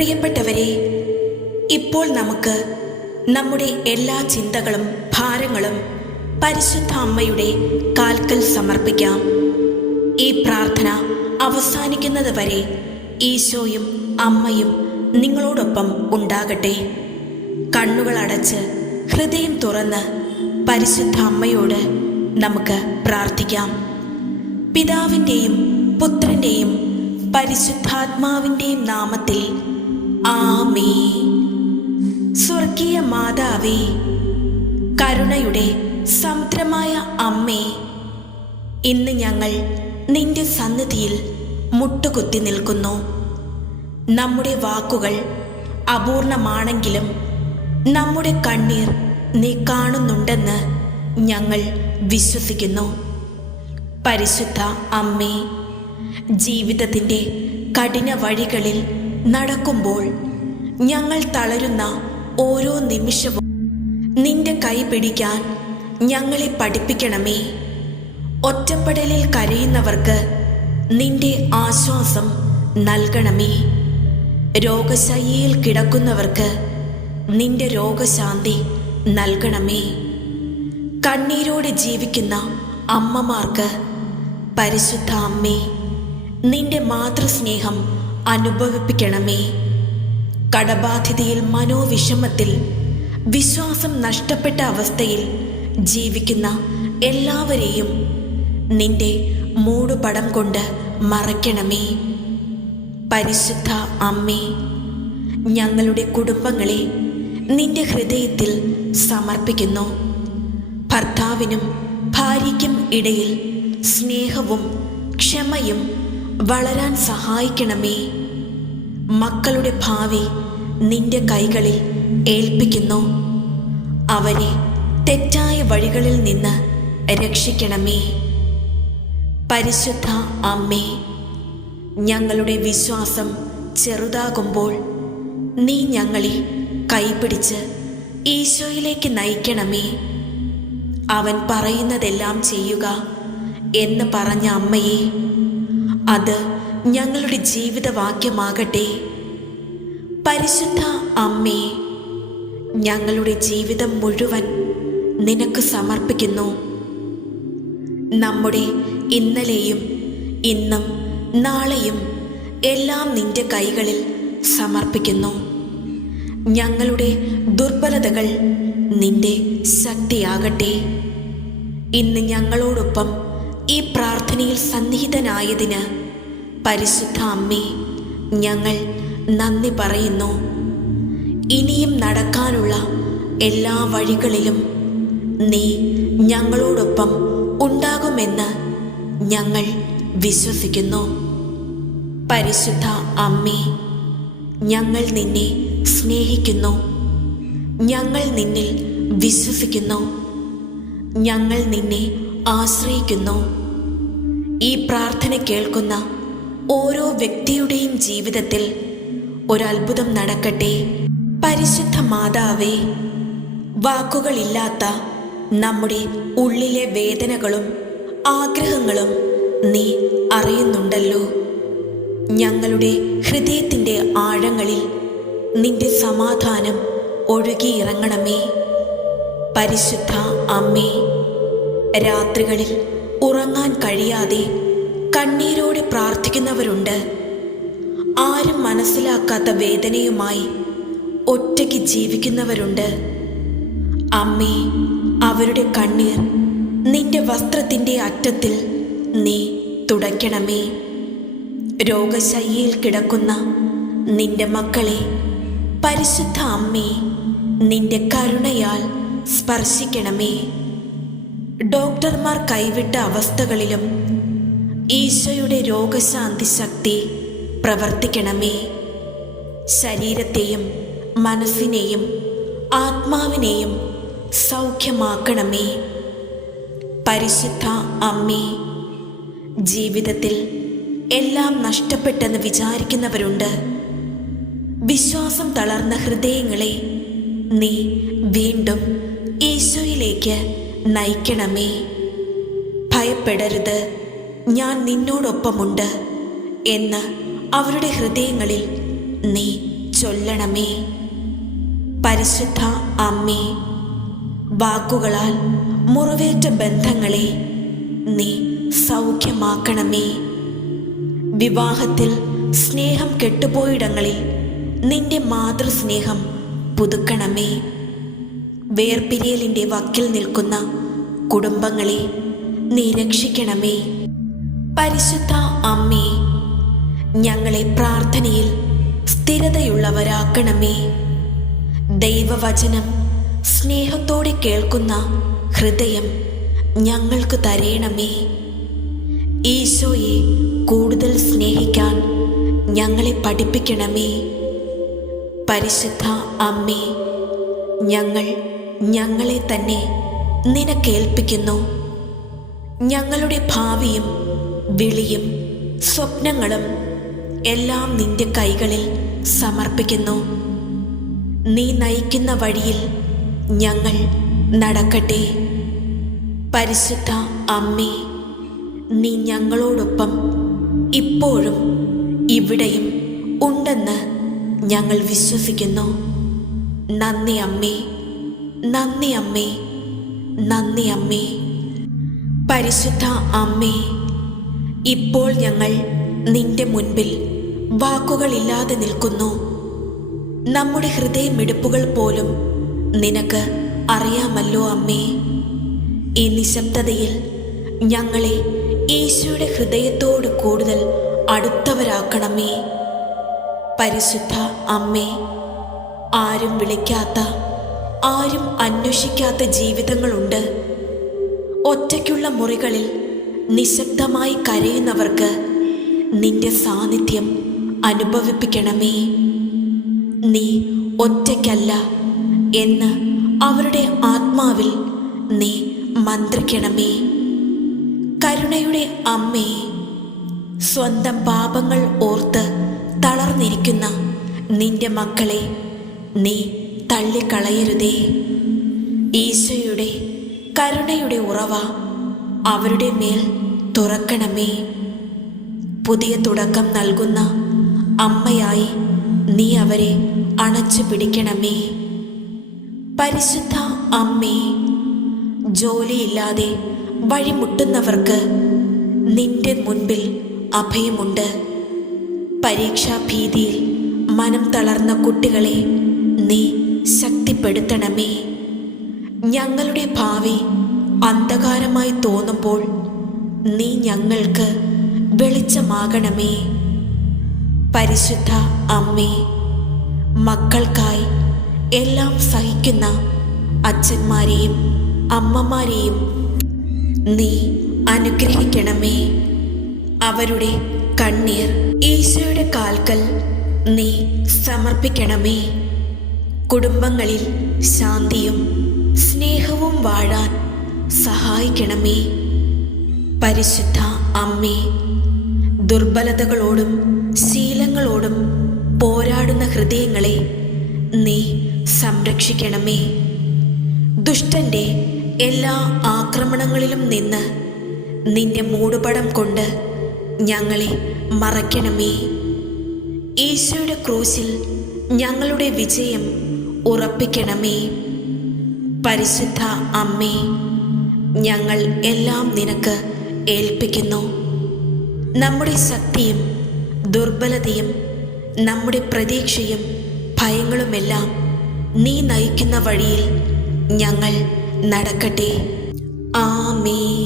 പ്രിയപ്പെട്ടവരെ ഇപ്പോൾ നമുക്ക് നമ്മുടെ എല്ലാ ചിന്തകളും ഭാരങ്ങളും പരിശുദ്ധ അമ്മയുടെ കാൽക്കൽ സമർപ്പിക്കാം. ഈ പ്രാർത്ഥന അവസാനിക്കുന്നത് വരെ ഈശോയും അമ്മയും നിങ്ങളോടൊപ്പം ഉണ്ടാകട്ടെ. കണ്ണുകൾ അടച്ച് ഹൃദയം തുറന്ന് പരിശുദ്ധ അമ്മയോട് നമുക്ക് പ്രാർത്ഥിക്കാം. പിതാവിന്റെയും പുത്രന്റെയും പരിശുദ്ധാത്മാവിന്റെയും നാമത്തിൽ ആമേ സ്വർഗീയ മാതാവേ കരുണയുടെ സമുദ്രമായ അമ്മേ ഇന്ന് ഞങ്ങൾ നിന്റെ സന്നിധിയിൽ മുട്ടുകുത്തി നിൽക്കുന്നു. നമ്മുടെ വാക്കുകൾ അപൂർണമാണെങ്കിലും നമ്മുടെ കണ്ണീർ നീ കാണുന്നുണ്ടെന്ന് ഞങ്ങൾ വിശ്വസിക്കുന്നു. പരിശുദ്ധ അമ്മേ ജീവിതത്തിന്റെ കഠിന വഴികളിൽ നടക്കുമ്പോൾ ഞങ്ങൾ തളരുന്ന ഓരോ നിമിഷവും നിന്റെ കൈ പിടിക്കാൻ ഞങ്ങളെ പഠിപ്പിക്കണമേ. ഒറ്റപ്പെടലിൽ കരയുന്നവർക്ക് നിന്റെ ആശ്വാസം നൽകണമേ. രോഗശയ്യയിൽ കിടക്കുന്നവർക്ക് നിന്റെ രോഗശാന്തി നൽകണമേ. കണ്ണീരോടെ ജീവിക്കുന്ന അമ്മമാർക്ക് പരിശുദ്ധ അമ്മേ നിന്റെ മാതൃസ്നേഹം അനുഭവിപ്പിക്കണമേ. കടബാധിതയിൽ മനോവിഷമത്തിൽ വിശ്വാസം നഷ്ടപ്പെട്ട അവസ്ഥയിൽ ജീവിക്കുന്ന എല്ലാവരെയും നിന്റെ മൂടുപടം കൊണ്ട് മറയ്ക്കണമേ. പരിശുദ്ധ അമ്മേ ഞങ്ങളുടെ കുടുംബങ്ങളെ നിന്റെ ഹൃദയത്തിൽ സമർപ്പിക്കുന്നു. ഭർത്താവിനും ഭാര്യയ്ക്കും ഇടയിൽ സ്നേഹവും ക്ഷമയും വളരാൻ സഹായിക്കണമേ. മക്കളുടെ ഭാവി നിന്റെ കൈകളിൽ ഏൽപ്പിക്കുന്നു. അവനെ തെറ്റായ വഴികളിൽ നിന്ന് രക്ഷിക്കണമേ. പരിശുദ്ധ അമ്മേ ഞങ്ങളുടെ വിശ്വാസം ചെറുതാകുമ്പോൾ നീ ഞങ്ങളെ കൈപിടിച്ച് ഈശോയിലേക്ക് നയിക്കണമേ. അവൻ പറയുന്നതെല്ലാം ചെയ്യുക എന്ന് പറഞ്ഞ അമ്മയെ അത് ഞങ്ങളുടെ ജീവിതവാക്യമാകട്ടെ. പരിശുദ്ധ അമ്മേ ഞങ്ങളുടെ ജീവിതം മുഴുവൻ നിനക്ക് സമർപ്പിക്കുന്നു. നമ്മുടെ ഇന്നലെയും ഇന്നും നാളെയും എല്ലാം നിന്റെ കൈകളിൽ സമർപ്പിക്കുന്നു. ഞങ്ങളുടെ ദുർബലതകൾ നിന്റെ ശക്തിയാകട്ടെ. ഇന്ന് ഞങ്ങളോടൊപ്പം ഈ പ്രാർത്ഥനയിൽ സന്നിഹിതനായതിന് പരിശുദ്ധ അമ്മേ ഞങ്ങൾ നന്ദി പറയുന്നു. ഇനിയും നടക്കാനുള്ള എല്ലാ വഴികളിലും നീ ഞങ്ങളോടൊപ്പം ഉണ്ടാകുമെന്ന് ഞങ്ങൾ വിശ്വസിക്കുന്നു. പരിശുദ്ധ അമ്മേ ഞങ്ങൾ നിന്നെ സ്നേഹിക്കുന്നു. ഞങ്ങൾ നിന്നിൽ വിശ്വസിക്കുന്നു. ഞങ്ങൾ നിന്നെ ആശ്രയിക്കുന്നു. ഈ പ്രാർത്ഥന കേൾക്കുന്ന ഓരോ വ്യക്തിയുടെയും ജീവിതത്തിൽ ഒരത്ഭുതം നടക്കട്ടെ. പരിശുദ്ധ മാതാവേ വാക്കുകളില്ലാത്ത നമ്മുടെ ഉള്ളിലെ വേദനകളും ആഗ്രഹങ്ങളും നീ അറിയുന്നുണ്ടല്ലോ. ഞങ്ങളുടെ ഹൃദയത്തിന്റെ ആഴങ്ങളിൽ നിന്റെ സമാധാനം ഒഴുകിയിറങ്ങണമേ. പരിശുദ്ധ അമ്മേ രാത്രികളിൽ ഉറങ്ങാൻ കഴിയാതെ കണ്ണീരോടെ പ്രാർത്ഥിക്കുന്നവരുണ്ട്. ആരും മനസ്സിലാക്കാത്ത വേദനയുമായി ഒറ്റയ്ക്ക് ജീവിക്കുന്നവരുണ്ട്. അമ്മേ അവരുടെ കണ്ണീർ നിന്റെ വസ്ത്രത്തിന്റെ അറ്റത്തിൽ നീ തുടയ്ക്കണമേ. രോഗശയ്യയിൽ കിടക്കുന്ന നിന്റെ മക്കളെ പരിശുദ്ധ അമ്മേ നിന്റെ കരുണയാൽ സ്പർശിക്കണമേ. ഡോക്ടർമാർ കൈവിട്ട അവസ്ഥകളിലും ഈശോയുടെ രോഗശാന്തി ശക്തി പ്രവർത്തിക്കണമേ. ശരീരത്തെയും മനസ്സിനെയും ആത്മാവിനെയും സൗഖ്യമാക്കണമേ. പരിശുദ്ധ അമ്മേ ജീവിതത്തിൽ എല്ലാം നഷ്ടപ്പെട്ടെന്ന് വിചാരിക്കുന്നവരുണ്ട്. വിശ്വാസം തളർന്ന ഹൃദയങ്ങളെ നീ വീണ്ടും ഈശോയിലേക്ക് നയിക്കണമേ. ഭയപ്പെടരുത്. ഞാൻ നിന്നോടൊപ്പമുണ്ട് എന്ന് അവരുടെ ഹൃദയങ്ങളിൽ നീ ചൊല്ലണമേ. പരിശുദ്ധ അമ്മേ വാക്കുകളാൽ മുറിവേറ്റ ബന്ധങ്ങളെ നീ സൗഖ്യമാക്കണമേ. വിവാഹത്തിൽ സ്നേഹം കെട്ടുപോയിടങ്ങളിൽ നിന്റെ മാതൃസ്നേഹം പുതുക്കണമേ. വേർപിരിയലിന്റെ വക്കിൽ നിൽക്കുന്ന കുടുംബങ്ങളെ നീ രക്ഷിക്കണമേ. പരിശുദ്ധ അമ്മേ ഞങ്ങളെ പ്രാർത്ഥനയിൽ സ്ഥിരതയുള്ളവരാക്കണമേ. ദൈവവചനം സ്നേഹത്തോടെ കേൾക്കുന്ന ഹൃദയം ഞങ്ങൾക്ക് തരേണമേ. ഈശോയെ കൂടുതൽ സ്നേഹിക്കാൻ ഞങ്ങളെ പഠിപ്പിക്കണമേ. പരിശുദ്ധ അമ്മേ ഞങ്ങൾ ഞങ്ങളെ തന്നെ നിനക്കേൽപ്പിക്കുന്നു. ഞങ്ങളുടെ ഭാവിയും വിളിയും സ്വപ്നങ്ങളും എല്ലാം നിന്റെ കൈകളിൽ സമർപ്പിക്കുന്നു. നീ നയിക്കുന്ന വഴിയിൽ ഞങ്ങൾ നടക്കട്ടെ. പരിശുദ്ധ അമ്മേ നീ ഞങ്ങളോടൊപ്പം ഇപ്പോഴും ഇവിടെയും ഉണ്ടെന്ന് ഞങ്ങൾ വിശ്വസിക്കുന്നു. നന്ദി അമ്മേ നന്ദി അമ്മേ നന്ദി അമ്മേ. പരിശുദ്ധ അമ്മേ ഇപ്പോൾ ഞങ്ങൾ നിന്റെ മുൻപിൽ വാക്കുകളില്ലാതെ നിൽക്കുന്നു. നമ്മുടെ ഹൃദയമിടിപ്പുകൾ പോലും നിനക്ക് അറിയാമല്ലോ അമ്മേ. ഈ നിശബ്ദതയിൽ ഞങ്ങളെ ഈശോയുടെ ഹൃദയത്തോട് കൂടുതൽ അടുത്തവരാക്കണമേ. പരിശുദ്ധ അമ്മേ ആരും വിളിക്കാത്ത ആരും അന്വേഷിക്കാത്ത ജീവിതങ്ങളുണ്ട്. ഒറ്റയ്ക്കുള്ള മുറികളിൽ നിശബ്ദമായി കരയുന്നവർക്ക് നിന്റെ സാന്നിധ്യം അനുഭവിപ്പിക്കണമേ. നീ ഒറ്റയ്ക്കല്ല എന്ന് അവരുടെ ആത്മാവിൽ നീ മന്ത്രിക്കണമേ. കരുണയുടെ അമ്മേ സ്വന്തം പാപങ്ങൾ ഓർത്ത് തളർന്നിരിക്കുന്ന നിന്റെ മക്കളെ നീ തള്ളിക്കളയരുതേ. ഈശോയുടെ കരുണയുടെ ഉറവ അവരുടെ മേൽ തുറക്കണമേ. പുതിയ തുടക്കം നൽകുന്ന അമ്മയായി നീ അവരെ അണച്ചു പിടിക്കണമേ. പരിശുദ്ധ അമ്മേ ജോലിയില്ലാതെ വഴിമുട്ടുന്നവർക്ക് നിന്റെ മുൻപിൽ അഭയമുണ്ട്. പരീക്ഷാ ഭീതിയിൽ മനം തളർന്ന കുട്ടികളെ നീ ശക്തിപ്പെടുത്തണമേ. ഞങ്ങളുടെ ഭാവി അന്ധകാരമായി തോന്നുമ്പോൾ നീ ഞങ്ങൾക്ക് വെളിച്ചമാകണമേ. പരിശുദ്ധ അമ്മേ മക്കൾക്കായി എല്ലാം സഹിക്കുന്ന അച്ഛന്മാരെയും അമ്മമാരെയും നീ അനുഗ്രഹിക്കണമേ. അവരുടെ കണ്ണീർ ഈശോയുടെ കാൽക്കൽ നീ സമർപ്പിക്കണമേ. കുടുംബങ്ങളിൽ ശാന്തിയും സ്നേഹവും വാഴാൻ സഹായിക്കണമേ. പരിശുദ്ധ അമ്മേ ദുർബലതകളോടും ശീലങ്ങളോടും പോരാടുന്ന ഹൃദയങ്ങളെ നീ സംരക്ഷിക്കണമേ. ദുഷ്ടന്റെ എല്ലാ ആക്രമണങ്ങളിലും നിന്ന് നിന്റെ മൂടുപടം കൊണ്ട് ഞങ്ങളെ മറയ്ക്കണമേ. ഈശോയുടെ ക്രൂശിൽ ഞങ്ങളുടെ വിജയം ഉറപ്പിക്കണമേ. പരിശുദ്ധ അമ്മേ ഞങ്ങൾ എല്ലാം നിനക്ക് ഏൽപ്പിക്കുന്നു. നമ്മുടെ ശക്തിയും ദുർബലതയും നമ്മുടെ പ്രതീക്ഷയും ഭയങ്ങളുമെല്ലാം നീ നയിക്കുന്ന വഴിയിൽ ഞങ്ങൾ നടക്കട്ടെ. ആമേ